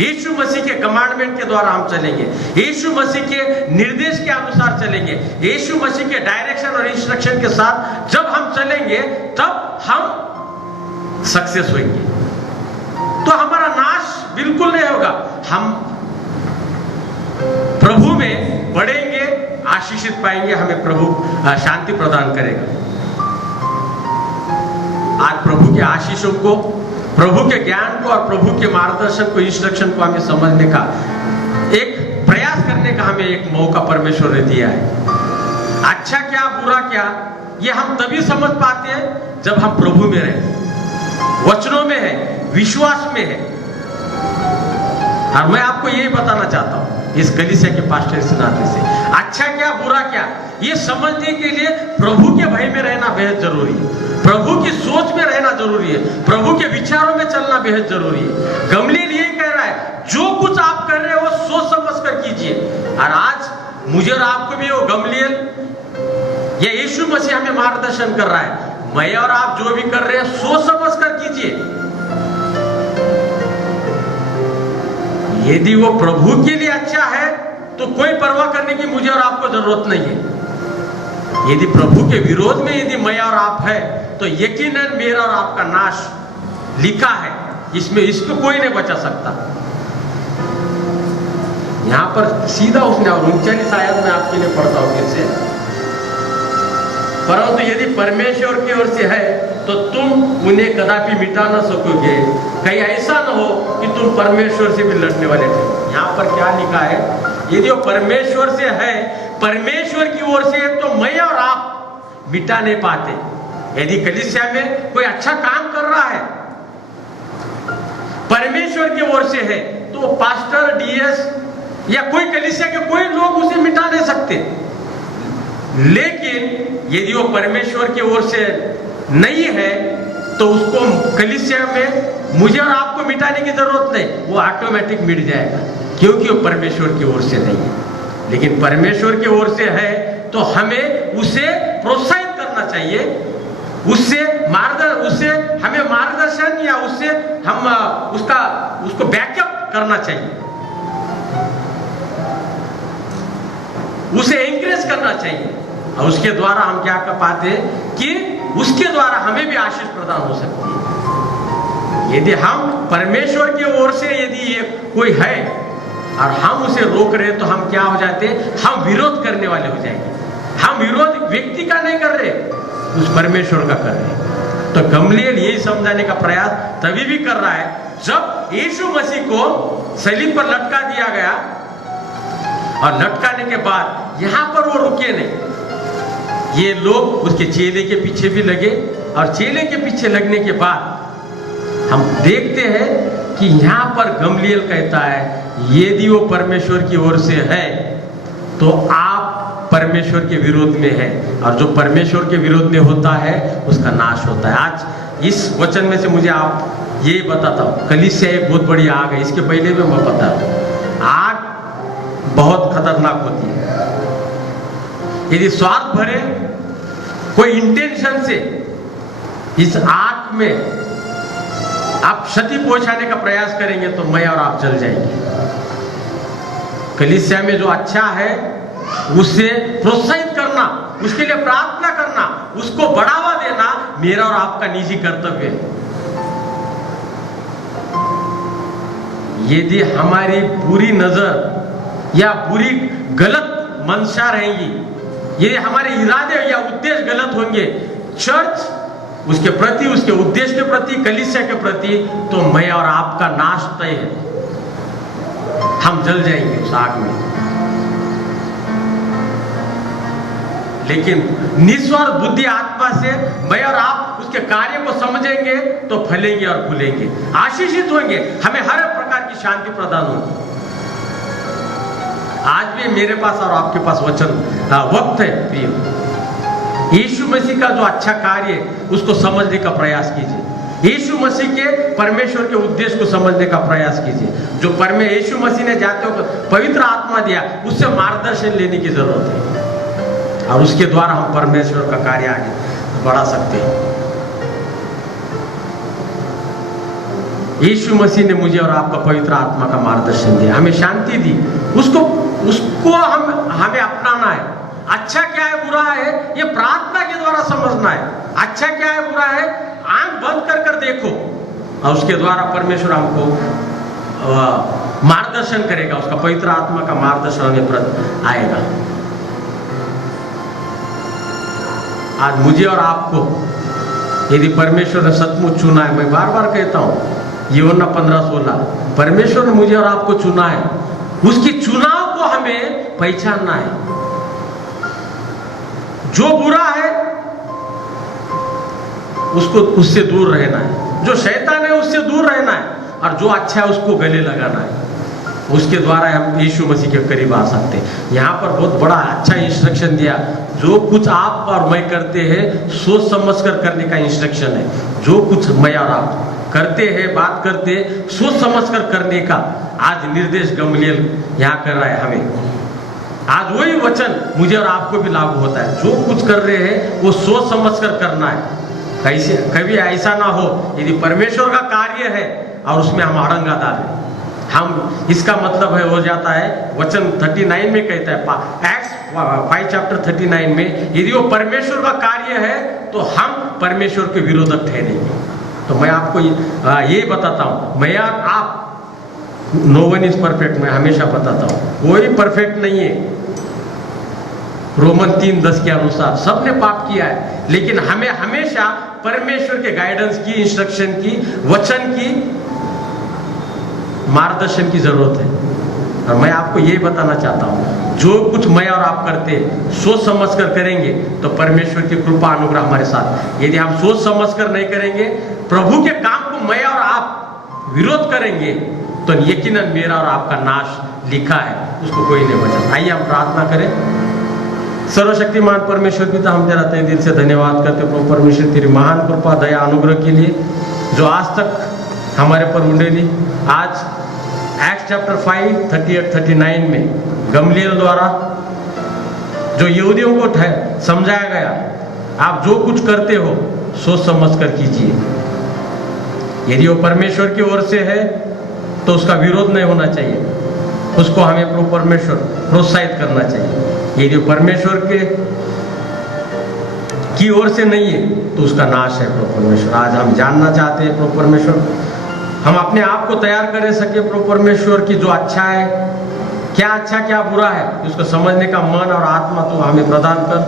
यीशु मसीह के कमांडमेंट के द्वारा हम चलेंगे, यीशु मसीह के निर्देश के अनुसार चलेंगे, यीशु मसीह के डायरेक्शन और इंस्ट्रक्शन के साथ जब हम चलेंगे तब हम सक्सेस होंगे। तो हमारा नाश बिल्कुल नहीं होगा, हम प्रभु में बढ़ेंगे, आशीषित पाएंगे, हमें प्रभु शांति प्रदान करेगा। आज प्रभु के आशीषों को, प्रभु के ज्ञान को और प्रभु के मार्गदर्शन को, इंस्ट्रक्शन को हमें समझने का एक प्रयास करने का हमें एक मौका परमेश्वर ने दिया है। अच्छा क्या बुरा क्या, ये हम तभी समझ पाते हैं जब हम प्रभु में रहे, वचनों में है, विश्वास में है। और मैं आपको यही बताना चाहता हूं इस कलीसिया के पास्टर से नाते से, अच्छा क्या बुरा क्या, ये समझने के लिए प्रभु के भय में रहना बेहद जरूरी है, प्रभु की सोच में रहना जरूरी है, प्रभु के विचारों में चलना बेहद जरूरी है। गमलीएल यही कह रहा है, जो कुछ आप कर रहे हो वो सोच समझ कर कीजिए। और आज मुझे और आपको भी वो गमलीएल या यीशु मसीह हमें मार्गदर्शन कर रहा है, मैं और आप जो भी कर रहे हैं सोच समझ कर कीजिए। यदि वो प्रभु के लिए अच्छा है तो कोई परवाह करने की मुझे और आपको जरूरत नहीं है। यदि प्रभु के विरोध में यदि मैं और आप है तो यकीनन मेरा और आपका नाश लिखा है, इसमें इसको कोई नहीं बचा सकता। यहां पर सीधा उसने, और 39 आयत में आपके लिए पढ़ता हूं फिर से, परंतु यदि परमेश्वर की ओर से है तो तुम उन्हें कदापि मिटा न सकोगे, कहीं ऐसा न हो कि तुम परमेश्वर से भी लड़ने वाले थे। यहाँ पर क्या लिखा है, यदि वो परमेश्वर से है, परमेश्वर की ओर से है, तो मैं और आप मिटा नहीं पाते। यदि कलीसिया में कोई अच्छा काम कर रहा है, परमेश्वर की ओर से है, तो पास्टर, डीएस या कोई कलीसिया के कोई लोग उसे मिटा नहीं सकते। लेकिन यदि वो परमेश्वर की ओर से नहीं है तो उसको कलीसिया में मुझे और आपको मिटाने की जरूरत नहीं, वो ऑटोमेटिक मिट जाएगा, क्योंकि वो परमेश्वर की ओर से नहीं है। लेकिन परमेश्वर की ओर से है तो हमें उसे प्रोत्साहित करना चाहिए, उससे हमें मार्गदर्शन या उससे हम उसको बैकअप करना चाहिए, उसे एनकरेज करना चाहिए। और उसके द्वारा हम क्या कर पाते हैं कि उसके द्वारा हमें भी आशीष प्रदान हो सकती है। यदि हम परमेश्वर की ओर से यदि ये कोई है और हम उसे रोक रहे तो हम क्या हो जाते हैं, हम विरोध करने वाले हो जाएंगे। हम विरोध व्यक्ति का नहीं कर रहे, उस परमेश्वर का कर रहे। तो गमलीएल यही समझाने का प्रयास तभी भी कर रहा है जब यीशु मसीह को सलीब पर लटका दिया गया, और लटकाने के बाद यहां पर वो रुके नहीं, ये लोग उसके चेले के पीछे भी लगे। और चेले के पीछे लगने के बाद हम देखते हैं कि यहां पर गमलीएल कहता है, यदि वो परमेश्वर की ओर से है तो आप परमेश्वर के विरोध में है, और जो परमेश्वर के विरोध में होता है उसका नाश होता है। आज इस वचन में से मुझे आप यही बताता हूँ, कलीसिया एक बहुत बड़ी आग है, इसके पहले भी मैं बता रहा हूँ, आग बहुत खतरनाक होती है। यदि स्वार्थ भरे कोई इंटेंशन से इस आग में आप क्षति पहुंचाने का प्रयास करेंगे तो मैं और आप जल जाएंगे। कलीसिया में जो अच्छा है उसे प्रोत्साहित करना, उसके लिए प्रार्थना करना, उसको बढ़ावा देना मेरा और आपका निजी कर्तव्य है। यदि हमारी बुरी नजर या बुरी गलत मंशा रहेंगी, ये हमारे इरादे या उद्देश्य गलत होंगे चर्च उसके प्रति, उसके उद्देश्य के प्रति, कलीसिया के प्रति, तो मैं और आपका नाश तय है। हम जल जाएंगे उस आग में। लेकिन निस्वार्थ बुद्धि आत्मा से मैं और आप उसके कार्य को समझेंगे तो फलेंगे और फूलेंगे, आशीषित होंगे, हमें हर प्रकार की शांति प्रदान होगी। आज भी मेरे पास और आपके पास वक्त है प्रिय। यीशु मसीह का जो अच्छा कार्य है उसको समझने का प्रयास कीजिए। यीशु मसीह के परमेश्वर के उद्देश्य को समझने का प्रयास कीजिए। जो यीशु मसीह ने जाते हो पवित्र आत्मा दिया, उससे मार्गदर्शन लेने की जरूरत है और उसके द्वारा हम परमेश्वर का कार्य आगे बढ़ा सकते हैं। यीशु मसीह ने मुझे और आपका पवित्र आत्मा का मार्गदर्शन दिया, हमें शांति दी, उसको हमें अपनाना है। अच्छा क्या है बुरा है ये प्रार्थना के द्वारा समझना है। अच्छा क्या है बुरा है आंख बंद कर कर देखो और उसके द्वारा परमेश्वर हमको मार्गदर्शन करेगा, उसका पवित्र आत्मा का मार्गदर्शन हमें प्रति आएगा। आज मुझे और आपको यदि परमेश्वर ने सचमुच चुना है, मैं बार बार कहता हूं यूहन्ना 15:16, परमेश्वर ने मुझे और आपको चुना है, उसकी चुनाव को हमें पहचानना है। जो बुरा है उससे दूर रहना है, जो शैतान है उससे दूर रहना है, और जो अच्छा है उसको गले लगाना है। उसके द्वारा हम यीशु मसीह के करीब आ सकते हैं। यहाँ पर बहुत बड़ा अच्छा इंस्ट्रक्शन दिया, जो कुछ आप और मैं करते हैं सोच समझ कर करने का इंस्ट्रक्शन है। जो कुछ मैं और आप करते हैं, बात करते हैं, सोच समझ कर करने का आज निर्देश गमलीएल यहाँ कर रहा है हमें। आज वही वचन मुझे और आपको भी लागू होता है। जो कुछ कर रहे हैं वो सोच समझ कर करना है। कैसे कभी ऐसा ना हो यदि परमेश्वर का कार्य है और उसमें हम अड़ंगादार हैं, हम इसका मतलब है हो जाता है वचन 39 में कहता है, एक्ट्स 5:39 में, यदि वो परमेश्वर का कार्य है तो हम परमेश्वर के विरोधक ठहरेंगे। तो मैं आपको ये बताता हूँ, मैं आप नो वन इज परफेक्ट, मैं हमेशा बताता हूँ कोई परफेक्ट नहीं है। रोमन 3:10 के अनुसार सबने पाप किया है, लेकिन हमें हमेशा परमेश्वर के गाइडेंस की, इंस्ट्रक्शन की, वचन की, मार्गदर्शन की जरूरत है। और मैं आपको ये बताना चाहता हूँ, जो कुछ मैं और आप करते हैं सोच समझ कर करेंगे तो परमेश्वर की कृपा अनुग्रह हमारे साथ। यदि हम सोच समझ कर नहीं करेंगे, प्रभु के काम को मैं और आप विरोध करेंगे, तो यकीनन मेरा और आपका नाश लिखा है, उसको कोई नहीं बचा। आइए हम प्रार्थना करें। सर्वशक्तिमान परमेश्वर पिता, हम तेरा तहे दिल से धन्यवाद करते प्रभु परमेश्वर तेरी महान कृपा, दया, अनुग्रह के लिए जो आज तक हमारे पर उंडेली। आज एक्ट्स चैप्टर 5:38-39 में गमलीएल द्वारा जो यहूदियों को समझाया गया, आप जो कुछ करते हो सोच समझ कर कीजिए। यदि वो परमेश्वर की ओर से है तो उसका विरोध नहीं होना चाहिए, उसको हमें परमेश्वर प्रोत्साहित करना चाहिए। यदि परमेश्वर की ओर से नहीं है तो उसका नाश है प्रभु परमेश्वर। आज हम जानना चाहते हैं प्रभु परमेश्वर, हम अपने आप को तैयार कर सके प्रभु परमेश्वर की जो अच्छा है, क्या अच्छा क्या बुरा है, उसको समझने का मन और आत्मा तो हमें प्रदान कर।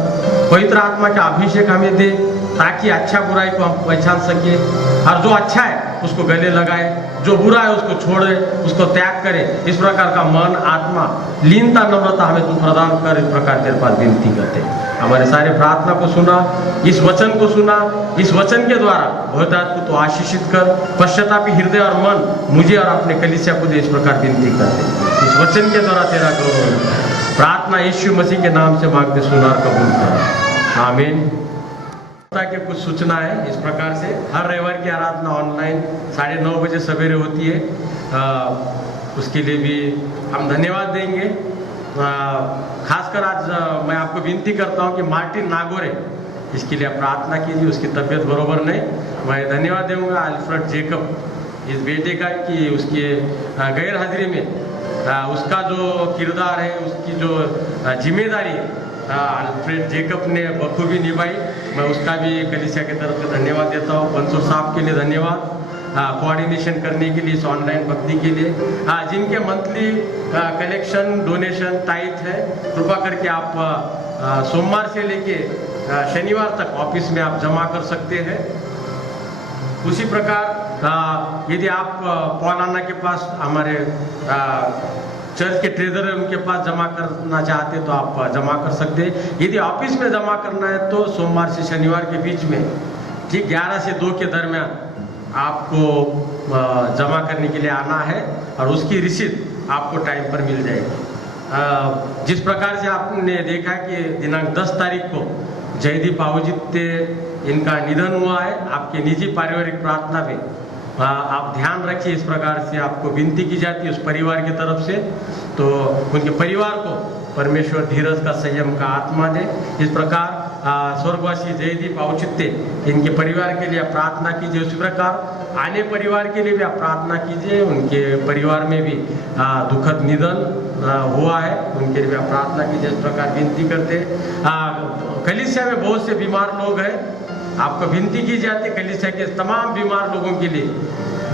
पवित्र आत्मा का अभिषेक हमें दे ताकि अच्छा बुराई को हम पहचान सके, और जो अच्छा है उसको गले लगाए, जो बुरा है उसको छोड़े, उसको त्याग करे। इस प्रकार का मन, आत्मा, लीनता, नम्रता हमें तू प्रदान कर। इस प्रकार तेरे पास विनती करते हैं। हमारे सारे प्रार्थना को सुना, इस वचन को सुना, इस वचन के द्वारा बहुतायत को तो आशीषित कर। पश्चातापी हृदय और मन मुझे और अपने कलीसिया को दे, इस प्रकार विनती करते। इस वचन के द्वारा तेरा गौरव प्रार्थना यीशु मसीह के नाम से मांगते, सुना और कबूल कर। आमीन। के कुछ सूचना है इस प्रकार से। हर रविवार की आराधना ऑनलाइन 9:30 बजे सवेरे होती है। उसके लिए भी हम धन्यवाद देंगे। खासकर आज मैं आपको विनती करता हूं कि मार्टिन नागोरे, इसके लिए आप प्रार्थना कीजिए। उसकी तबीयत बरोबर नहीं। मैं धन्यवाद दूंगा अल्फ्रेड जेकब, इस बेटे का, कि उसके गैर हाजिरी में उसका जो किरदार है, उसकी जो जिम्मेदारी है, अल्फ्रेड जेकब ने बखूबी निभाई। मैं उसका भी कलीसिया की तरफ से धन्यवाद देता हूँ। बंसुर साहब के लिए धन्यवाद कोऑर्डिनेशन करने के लिए, इस ऑनलाइन भक्ति के लिए। जिनके मंथली कलेक्शन, डोनेशन, टाइट है, कृपा करके आप सोमवार से लेके शनिवार तक ऑफिस में आप जमा कर सकते हैं। उसी प्रकार यदि आप पौलाना के पास हमारे चर्च के ट्रेजर है, उनके पास जमा करना चाहते तो आप जमा कर सकते हैं। यदि ऑफिस में जमा करना है तो सोमवार से शनिवार के बीच में ठीक 11 से 2 के दरमियान आपको जमा करने के लिए आना है और उसकी रिसीट आपको टाइम पर मिल जाएगी। जिस प्रकार से आपने देखा कि दिनांक 10 तारीख को जयदीप आहुजित्य इनका निधन हुआ है। आपके निजी पारिवारिक प्रार्थना में आप ध्यान रखिए। इस प्रकार से आपको विनती की जाती है उस परिवार की तरफ से, तो उनके परिवार को परमेश्वर धीरज का, संयम का आत्मा दे। इस प्रकार स्वर्गवासी जयदीप औचित्य, इनके परिवार के लिए आप प्रार्थना कीजिए। उसी प्रकार आने परिवार के लिए भी आप प्रार्थना कीजिए। उनके परिवार में भी दुखद निधन हुआ है, उनके लिए भी आप प्रार्थना कीजिए। इस प्रकार विनती करते। कलीसिया में बहुत से बीमार लोग हैं, आपको विनती की जाती है कलीसिया के तमाम बीमार लोगों के लिए।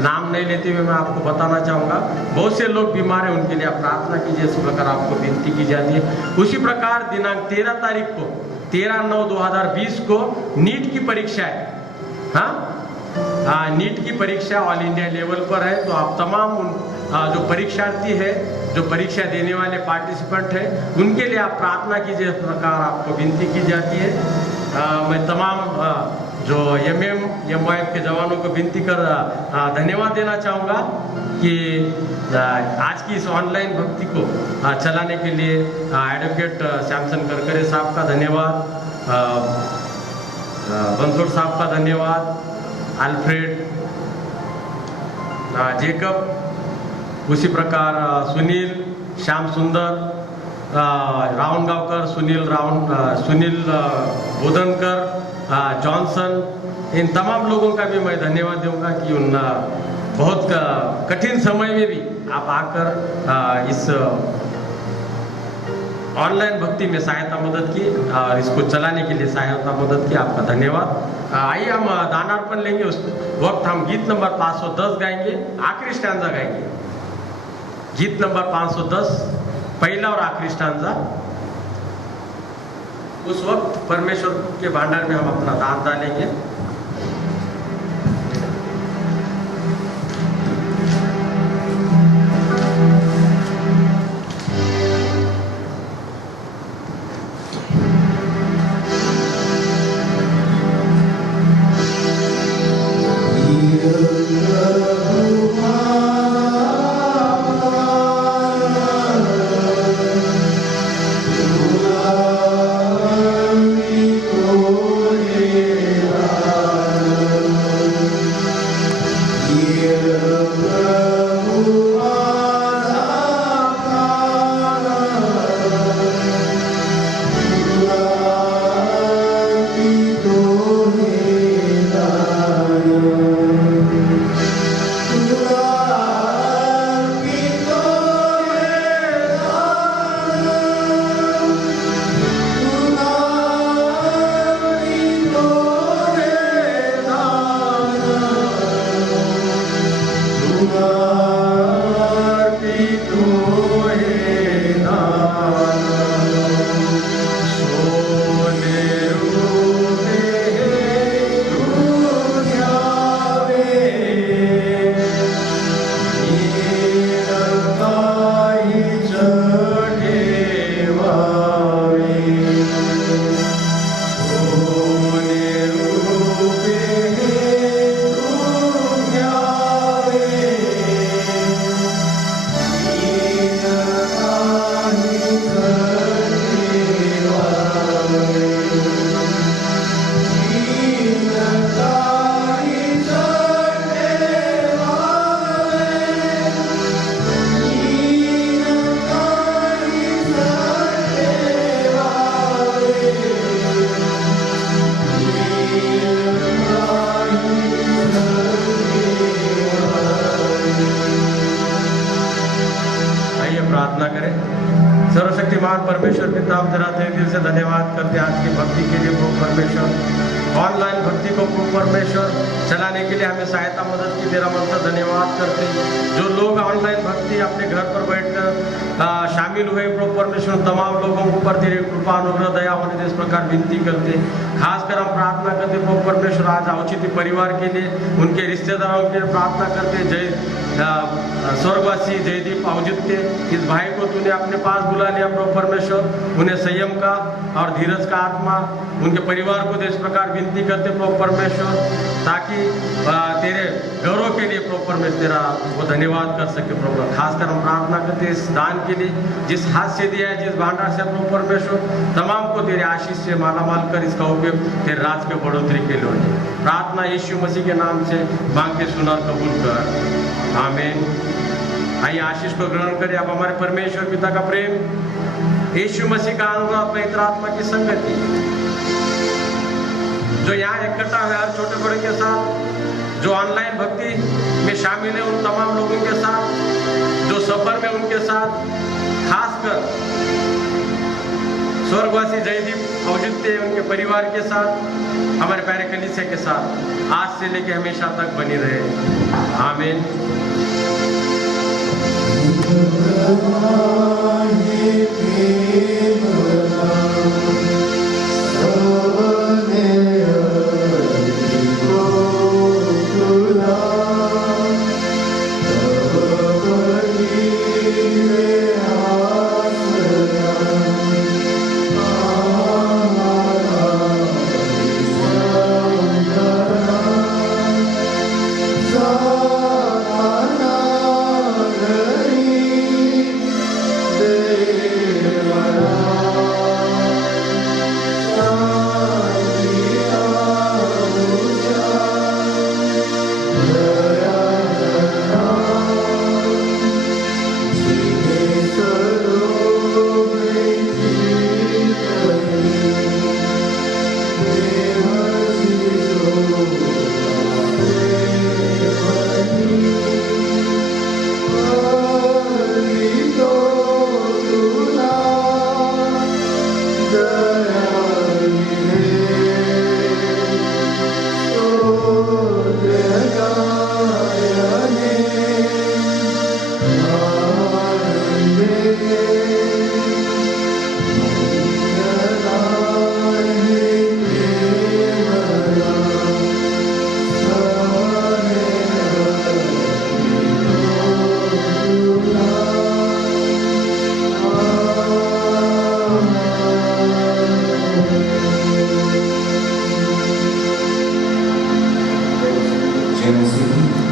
नाम नहीं लेते हुए मैं आपको बताना चाहूँगा, बहुत से लोग बीमार हैं, उनके लिए आप प्रार्थना कीजिए। इस प्रकार आपको विनती की जाती है। उसी प्रकार दिनांक 13 तारीख को, 13/9/2020 को नीट की परीक्षा है। नीट की परीक्षा ऑल इंडिया लेवल पर है। तो आप तमाम जो परीक्षार्थी है, जो परीक्षा देने वाले पार्टिसिपेंट है, उनके लिए आप प्रार्थना कीजिए। इस प्रकार आपको विनती की जाती है। मैं तमाम जो MM MYF के जवानों को विनती कर धन्यवाद देना चाहूँगा कि आज की इस ऑनलाइन भक्ति को चलाने के लिए एडवोकेट सैमसन करकरे साहब का धन्यवाद, बंसोड़ साहब का धन्यवाद, अल्फ्रेड जेकब, उसी प्रकार सुनील, श्याम सुंदर, रावणगावकर, सुनील बोधनकर, जॉनसन, इन तमाम लोगों का भी मैं धन्यवाद दूंगा कि उन बहुत कठिन समय में भी आप आकर इस ऑनलाइन भक्ति में सहायता मदद की और इसको चलाने के लिए सहायता मदद की। आपका धन्यवाद। आइए हम दानार्पण लेंगे। उस वक्त हम गीत नंबर 510 गाएंगे, आखिरी स्टैंजा गाएंगे। गीत नंबर 510, पहला और आखिरी स्टैंजा। उस वक्त परमेश्वर के भंडार में हम अपना दान डालेंगे। Oh सर्वशक्तिमान परमेश्वर पिता, हम तेरा तहे दिल से धन्यवाद करते हैं आज की भक्ति के लिए प्रभु परमेश्वर। ऑनलाइन भक्ति को प्रभु परमेश्वर चलाने के लिए हमें सहायता मदद की तेरा मन से धन्यवाद करते हैं। जो लोग ऑनलाइन भक्ति अपने घर पर बैठकर शामिल हुए प्रभु परमेश्वर, तमाम लोगों के ऊपर तेरे कृपा अनुग्रह दया होने दे, इस प्रकार विनती करते हैं। खासकर हम प्रार्थना करते प्रभु परमेश्वर आज औचित्य परिवार के लिए, उनके रिश्तेदारों के लिए प्रार्थना करते। जय स्वर्गवासी जयदीप औचित्य, इस भाई को तूने अपने पास बुला लिया प्रभु परमेश्वर, उन्हें संयम का और धीरज का आत्मा उनके परिवार को दे, इस प्रकार विनती करते प्रभु परमेश्वर, ताकि तेरे गौरव के लिए प्रभु परमेश्वर तेरा वो धन्यवाद कर सके प्रभु। खासकर हम प्रार्थना करते इस दान के लिए, जिस हाथ से दिया है, जिस भांडार से प्रभु परमेश्वर, तमाम को तेरे आशीष से मालामाल कर इसका उपयोग तेरे राज के बढ़ोतरी के लिए हो जाए। प्रार्थना यीशु मसीह के नाम से मांग के सुना कबूल कर, आमीन। आइए आशीष को ग्रहण करें। अब हमारे परमेश्वर पिता का प्रेम, यीशु मसीह का अनुग्रह, पवित्र आत्मा की संगति जो यहाँ इकट्ठा हुए हर छोटे बड़े के साथ, जो ऑनलाइन भक्ति में शामिल है उन तमाम लोगों के साथ, जो सफर में उनके साथ, खासकर स्वर्गवासी जयदीप औचित्य उनके परिवार के साथ, हमारे प्यारे कलीसिया के साथ आज से लेकर हमेशा तक बनी रहे, आमीन।